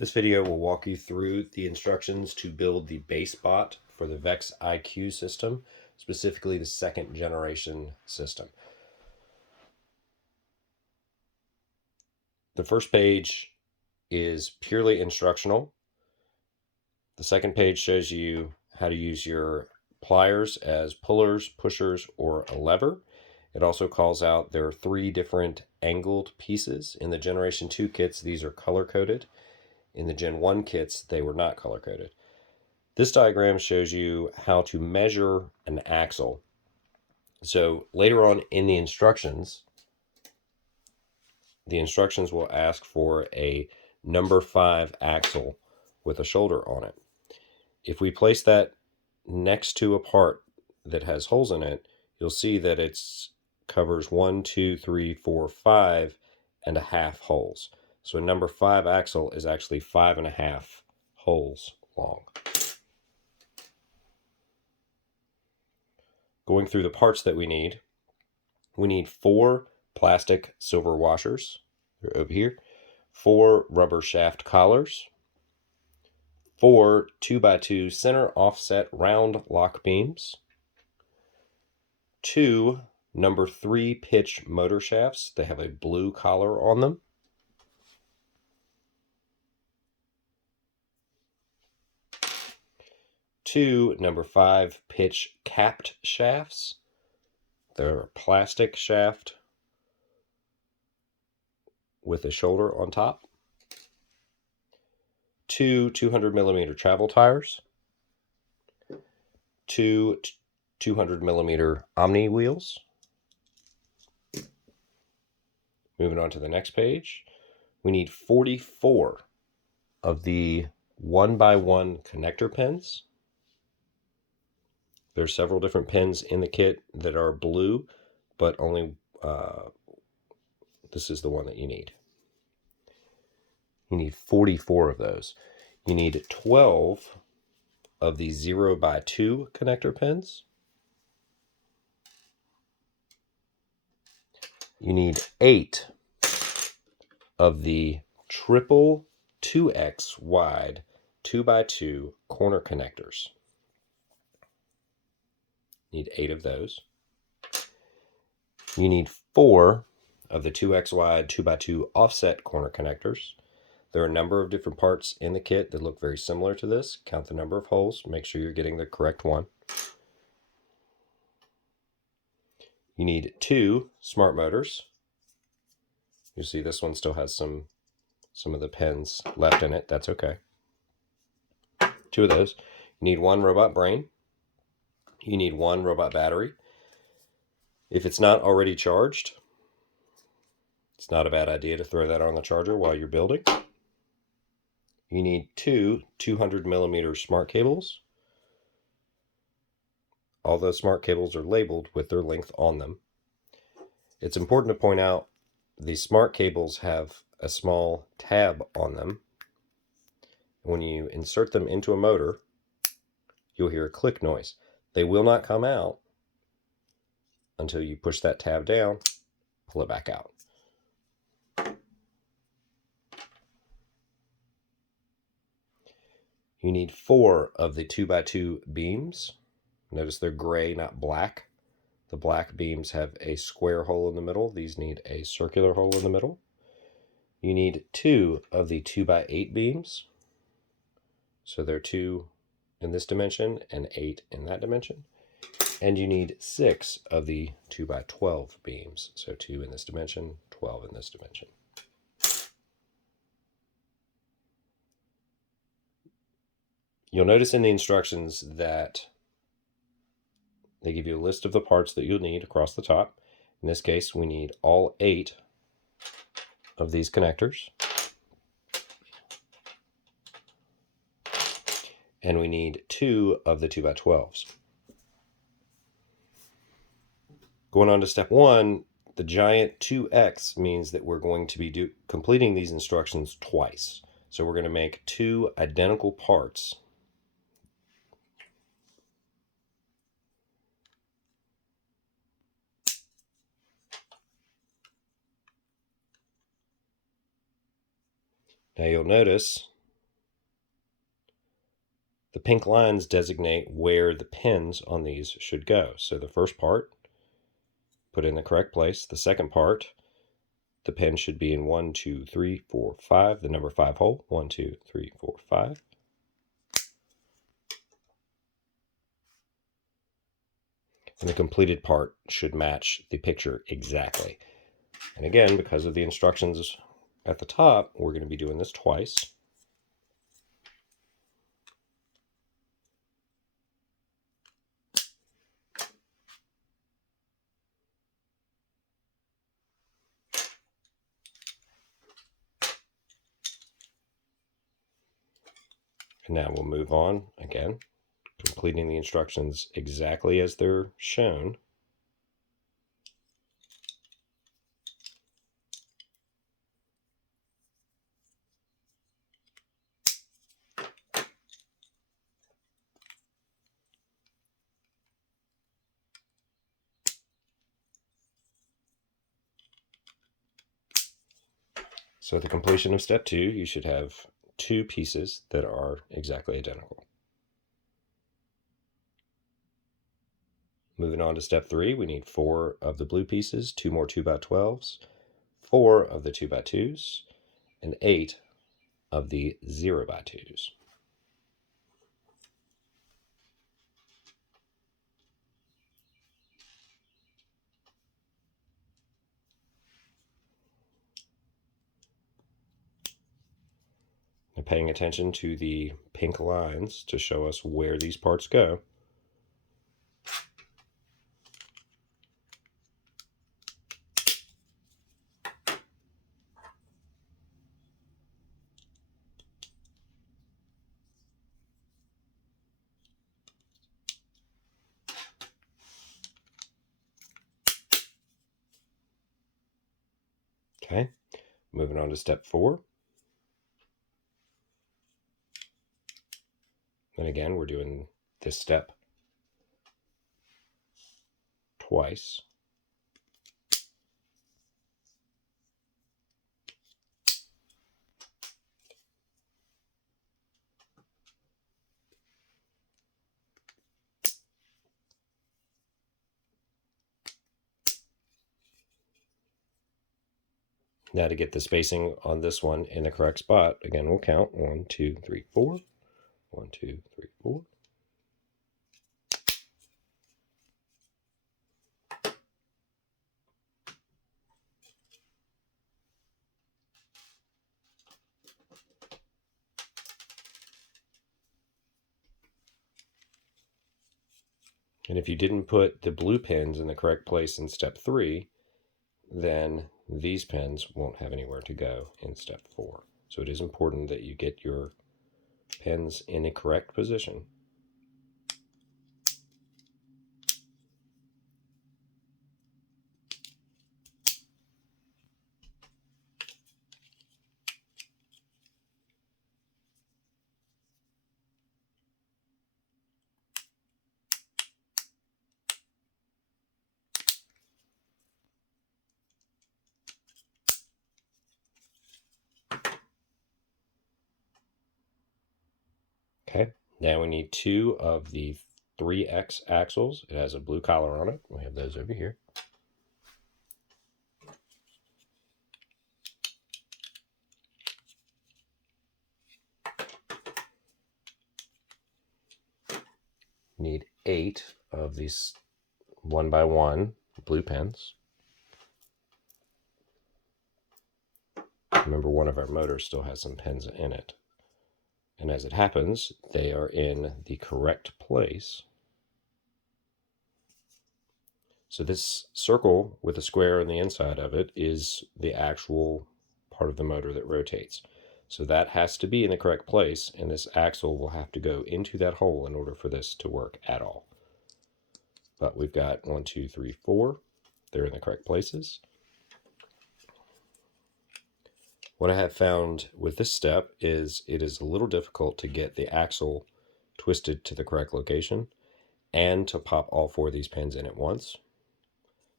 This video will walk you through the instructions to build the Basebot for the Vex IQ system, specifically the second generation system. The first page is purely instructional. The second page shows you how to use your pliers as pullers, pushers, or a lever. It also calls out there are 3 different angled pieces. In the Generation 2 kits, these are color-coded. In the Gen 1 kits, they were not color-coded. This diagram shows you how to measure an axle. So later on in the instructions will ask for a number 5 axle with a shoulder on it. If we place that next to a part that has holes in it, you'll see that it covers 1, 2, 3, 4, 5 and a half holes. So a number 5 axle is actually 5.5 holes long. Going through the parts that we need 4 plastic silver washers. They're over here. 4 rubber shaft collars. 4 2x2 center offset round lock beams. 2 number 3 pitch motor shafts. They have a blue collar on them. 2 number 5 pitch capped shafts. They're a plastic shaft with a shoulder on top. 2 200mm travel tires. 2 200mm Omni wheels. Moving on to the next page, we need 44 of the 1x1 connector pins. There's several different pins in the kit that are blue, but only this is the one that you need. You need 44 of those. You need 12 of the 0x2 connector pins. You need 8 of the triple 2x wide 2x2 corner connectors. Need 8 of those. You need 4 of the 2x wide 2x2 offset corner connectors. There are a number of different parts in the kit that look very similar to this. Count the number of holes. Make sure you're getting the correct one. You need 2 smart motors. You see this one still has some of the pins left in it. That's okay. 2 of those. You need 1 robot brain. You need 1 robot battery. If it's not already charged, it's not a bad idea to throw that on the charger while you're building. You need 2 200mm smart cables. All those smart cables are labeled with their length on them. It's important to point out the smart cables have a small tab on them. When you insert them into a motor, you'll hear a click noise. They will not come out until you push that tab down, pull it back out. You need 4 of the 2x2 beams. Notice they're gray, not black. The black beams have a square hole in the middle. These need a circular hole in the middle. You need 2 of the 2x8 beams. So they're 2 in this dimension and 8 in that dimension. And you need 6 of the 2x12 beams. So 2 in this dimension, 12 in this dimension. You'll notice in the instructions that they give you a list of the parts that you'll need across the top. In this case, we need all 8 of these connectors. And we need 2 of the 2x12s. Going on to step 1, the giant 2x means that we're going to be completing these instructions twice. So we're going to make 2 identical parts. Now you'll notice The pink lines designate where the pins on these should go. So the first part, put in the correct place. The second part, the pin should be in 1, 2, 3, 4, 5, the number 5 hole. 1, 2, 3, 4, 5. And the completed part should match the picture exactly. And again, because of the instructions at the top, we're going to be doing this twice. And now we'll move on again, completing the instructions exactly as they're shown. So at the completion of step 2, you should have 2 pieces that are exactly identical. Moving on to step 3, we need 4 of the blue pieces, 2 more 2x12s, 4 of the 2x2s, and 8 of the 0x2s. And paying attention to the pink lines to show us where these parts go. Okay, moving on to step 4. And again, we're doing this step twice. Now to get the spacing on this one in the correct spot, again, we'll count 1, 2, 3, 4. 1, 2, 3, 4. And if you didn't put the blue pins in the correct place in step 3, then these pins won't have anywhere to go in step 4. So it is important that you get your pins in the correct position. Okay, now we need 2 of the 3X axles. It has a blue collar on it. We have those over here. Need 8 of these 1x1 blue pins. Remember, one of our motors still has some pins in it. And as it happens, they are in the correct place. So this circle with a square on the inside of it is the actual part of the motor that rotates. So that has to be in the correct place, and this axle will have to go into that hole in order for this to work at all. But we've got 1, 2, 3, 4. They're in the correct places. What I have found with this step is it is a little difficult to get the axle twisted to the correct location and to pop all 4 of these pins in at once.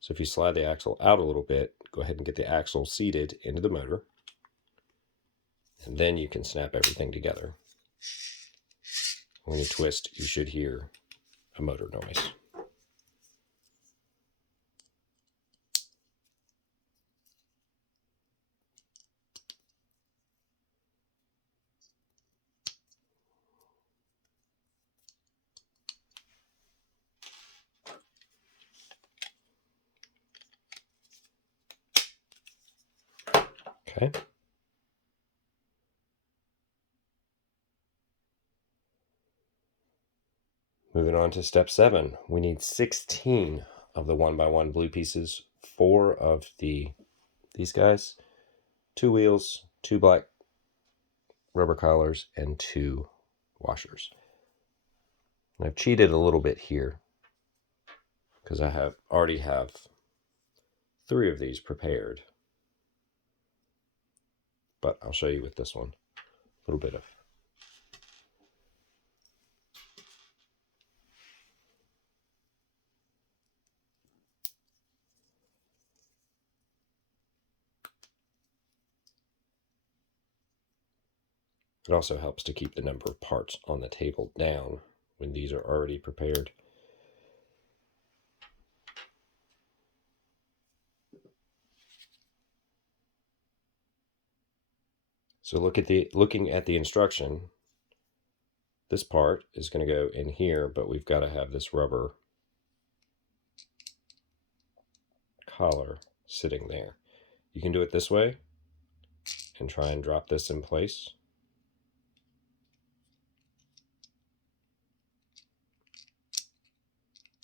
So if you slide the axle out a little bit, go ahead and get the axle seated into the motor, and then you can snap everything together. When you twist, you should hear a motor noise. Okay. Moving on to step 7, we need 16 of the 1x1 blue pieces, 4 of these guys, 2 wheels, 2 black rubber collars, and 2 washers. And I've cheated a little bit here because I already have 3 of these prepared, but I'll show you with this one a little bit of. It also helps to keep the number of parts on the table down when these are already prepared. So looking at the instruction, this part is going to go in here, but we've got to have this rubber collar sitting there. You can do it this way and try and drop this in place.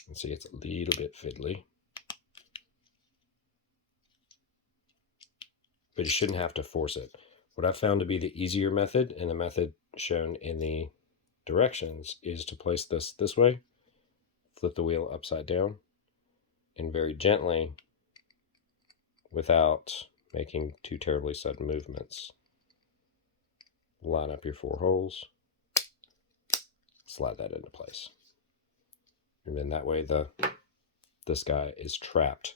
And see, it's a little bit fiddly, but you shouldn't have to force it. What I've found to be the easier method, and the method shown in the directions, is to place this way, flip the wheel upside down, and very gently, without making too terribly sudden movements, line up your 4 holes, slide that into place. And then that way this guy is trapped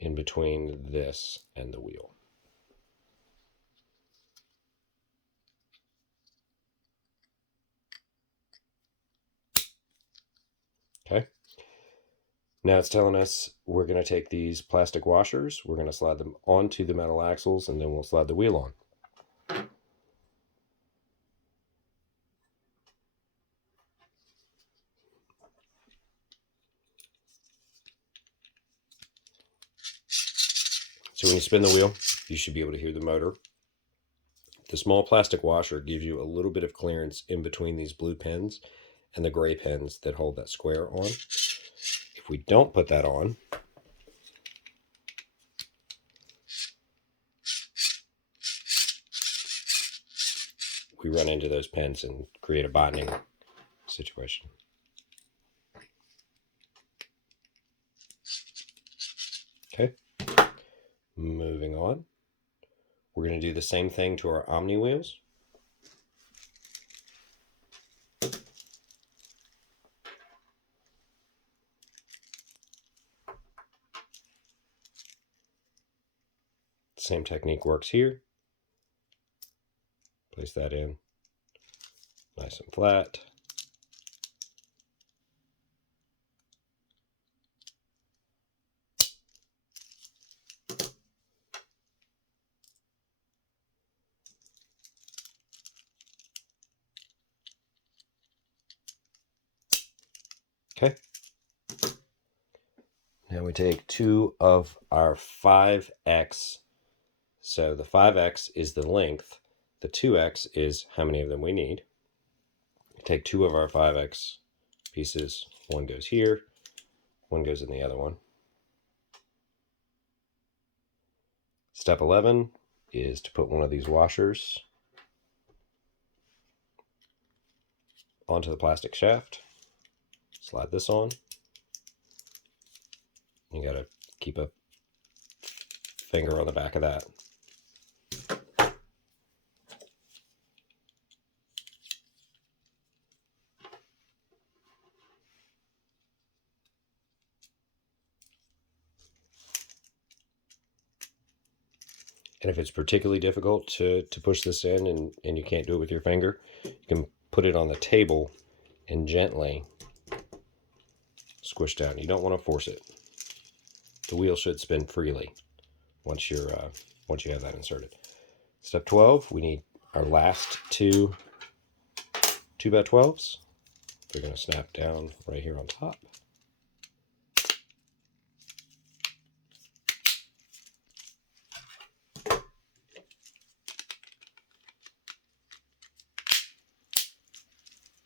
in between this and the wheel. Okay. Now it's telling us we're going to take these plastic washers, we're going to slide them onto the metal axles, and then we'll slide the wheel on. So when you spin the wheel, you should be able to hear the motor. The small plastic washer gives you a little bit of clearance in between these blue pins and the gray pins that hold that square on. If we don't put that on, we run into those pins and create a binding situation. Okay, moving on. We're going to do the same thing to our Omni wheels. Same technique works here. Place that in nice and flat. Okay. Now we take 2 of our 5x. So the 5x is the length. The 2x is how many of them we need. Take 2 of our 5x pieces. One goes here, one goes in the other one. Step 11 is to put one of these washers onto the plastic shaft. Slide this on. You gotta keep a finger on the back of that. And if it's particularly difficult to push this in and you can't do it with your finger, you can put it on the table and gently squish down. You don't want to force it. The wheel should spin freely once you have that inserted. Step 12, we need our last two 2x12s. They're going to snap down right here on top.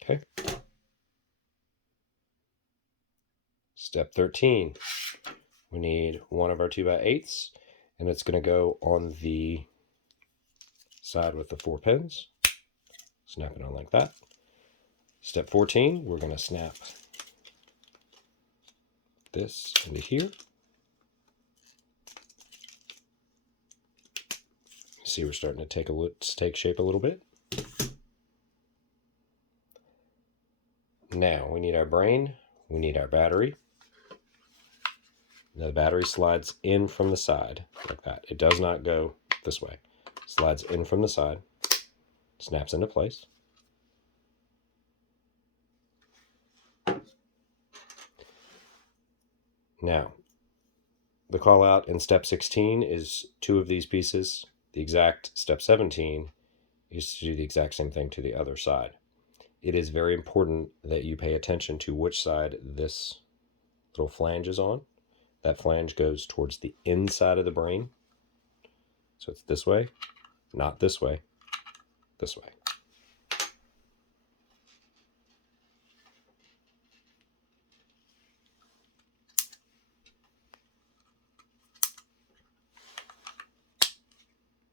Okay. Step 13, we need one of our 2x8s, and it's going to go on the side with the 4 pins. Snap it on like that. Step 14, we're going to snap this into here. See, we're starting to take shape a little bit. Now we need our brain, we need our battery. Now the battery slides in from the side like that. It does not go this way. Slides in from the side, snaps into place. Now, the call out in step 16 is 2 of these pieces. The exact step 17 is to do the exact same thing to the other side. It is very important that you pay attention to which side this little flange is on. That flange goes towards the inside of the brain. So it's this way, not this way, this way.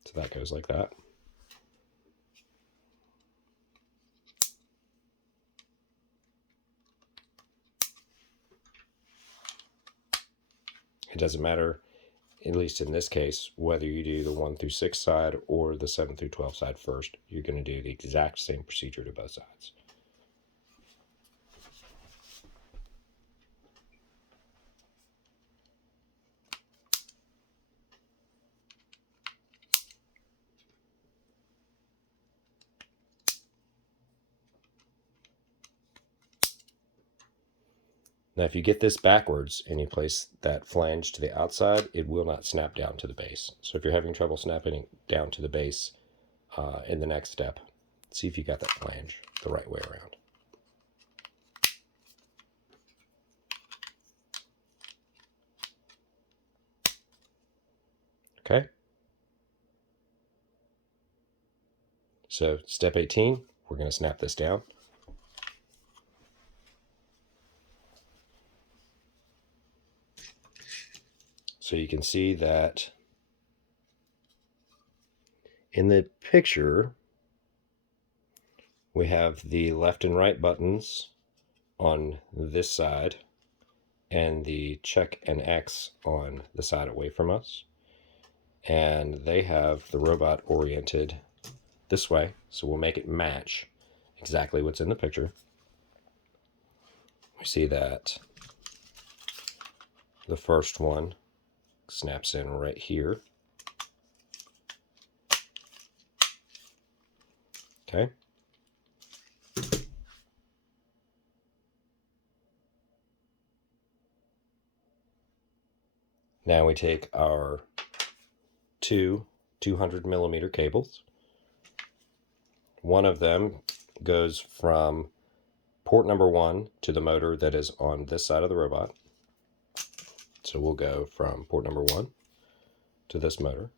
So that goes like that. It doesn't matter, at least in this case, whether you do the 1 through 6 side or the 7 through 12 side first. You're going to do the exact same procedure to both sides. Now, if you get this backwards and you place that flange to the outside, it will not snap down to the base. So if you're having trouble snapping down to the base in the next step, see if you got that flange the right way around. Okay? So step 18, we're going to snap this down. So you can see that in the picture, we have the left and right buttons on this side and the check and X on the side away from us. And they have the robot oriented this way, so we'll make it match exactly what's in the picture. We see that the first one snaps in right here. Okay. Now we take our two 200 millimeter cables. One of them goes from port number 1 to the motor that is on this side of the robot. So we'll go from port number 1 to this motor.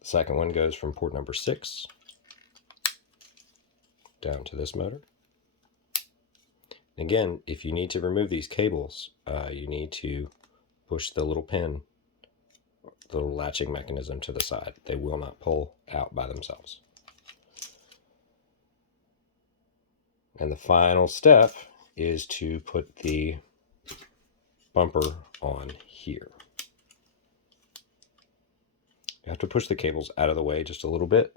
The second one goes from port number 6 down to this motor. Again, if you need to remove these cables, you need to push the little pin, the little latching mechanism to the side. They will not pull out by themselves. And the final step is to put the bumper on here. You have to push the cables out of the way just a little bit.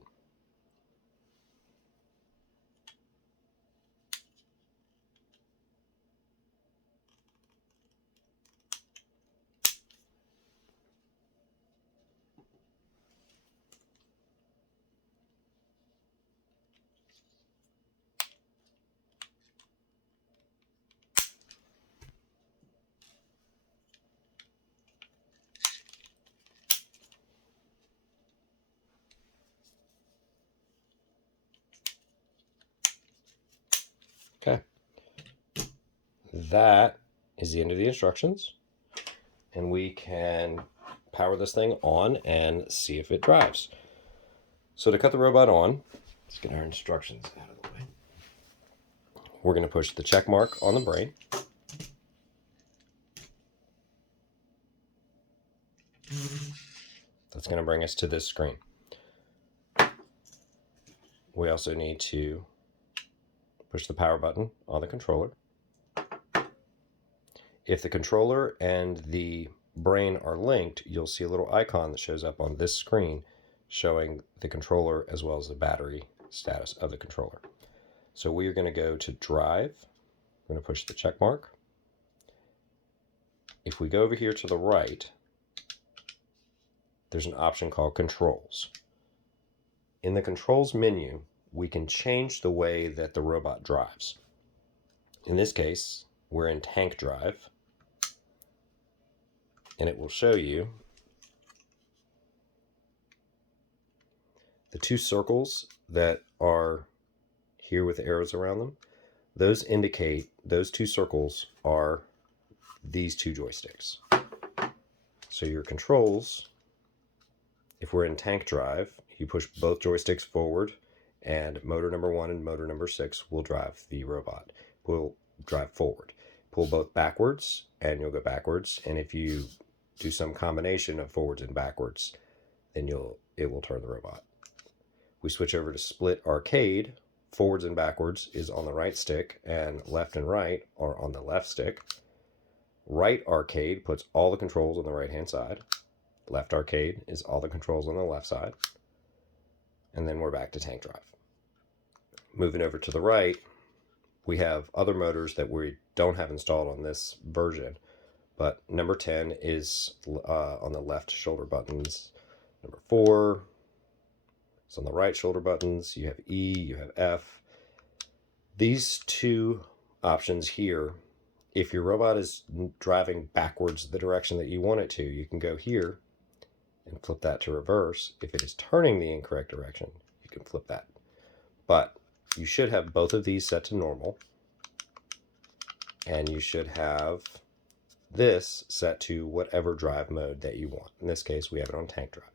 Okay. That is the end of the instructions. And we can power this thing on and see if it drives. So to cut the robot on, let's get our instructions out of the way. We're going to push the check mark on the brain. That's going to bring us to this screen. We also need to push the power button on the controller. If the controller and the brain are linked, you'll see a little icon that shows up on this screen showing the controller as well as the battery status of the controller. So we are going to go to drive. We're going to push the check mark. If we go over here to the right, there's an option called controls. In the controls menu, we can change the way that the robot drives. In this case, we're in tank drive, and it will show you the two circles that are here with arrows around them. Those indicate, those two circles are these two joysticks. So your controls, if we're in tank drive, you push both joysticks forward, and motor number 1 and motor number 6 will drive the robot. Will drive forward. Pull both backwards, and you'll go backwards. And if you do some combination of forwards and backwards, then it will turn the robot. We switch over to split arcade. Forwards and backwards is on the right stick, and left and right are on the left stick. Right arcade puts all the controls on the right hand side. Left arcade is all the controls on the left side. And then we're back to tank drive. Moving over to the right, we have other motors that we don't have installed on this version, but number 10 is on the left shoulder buttons. Number 4 is on the right shoulder buttons. You have E, you have F. These two options here, if your robot is driving backwards the direction that you want it to, you can go here and flip that to reverse. If it is turning the incorrect direction, you can flip that. But you should have both of these set to normal, and you should have this set to whatever drive mode that you want. In this case, we have it on tank drive.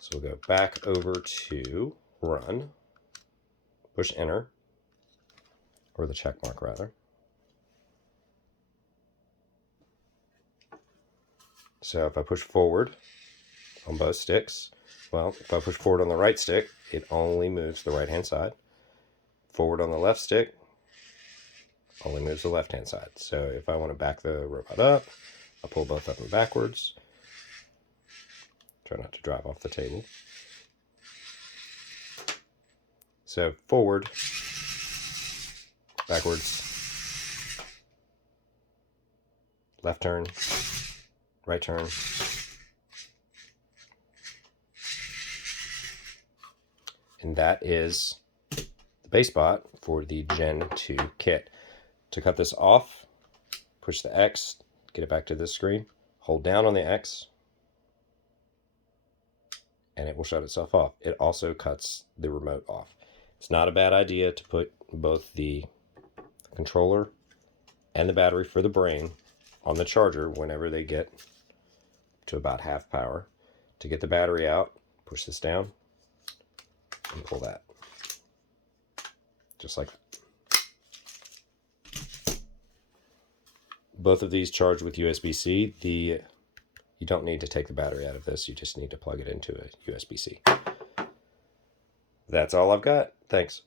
So we'll go back over to run, push enter, or the check mark rather. So if I push forward on both sticks, well, if I push forward on the right stick, it only moves the right hand side. Forward on the left stick, only moves the left hand side. So if I want to back the robot up, I'll pull both of them backwards. Try not to drive off the table. So forward, backwards, left turn, right turn. And that is the Basebot for the Gen 2 kit. To cut this off, push the X, get it back to this screen, hold down on the X, and it will shut itself off. It also cuts the remote off. It's not a bad idea to put both the controller and the battery for the brain on the charger whenever they get to about half power. To get the battery out, push this down and pull that. Just like that. Both of these charge with USB-C. You don't need to take the battery out of this. You just need to plug it into a USB-C. That's all I've got. Thanks.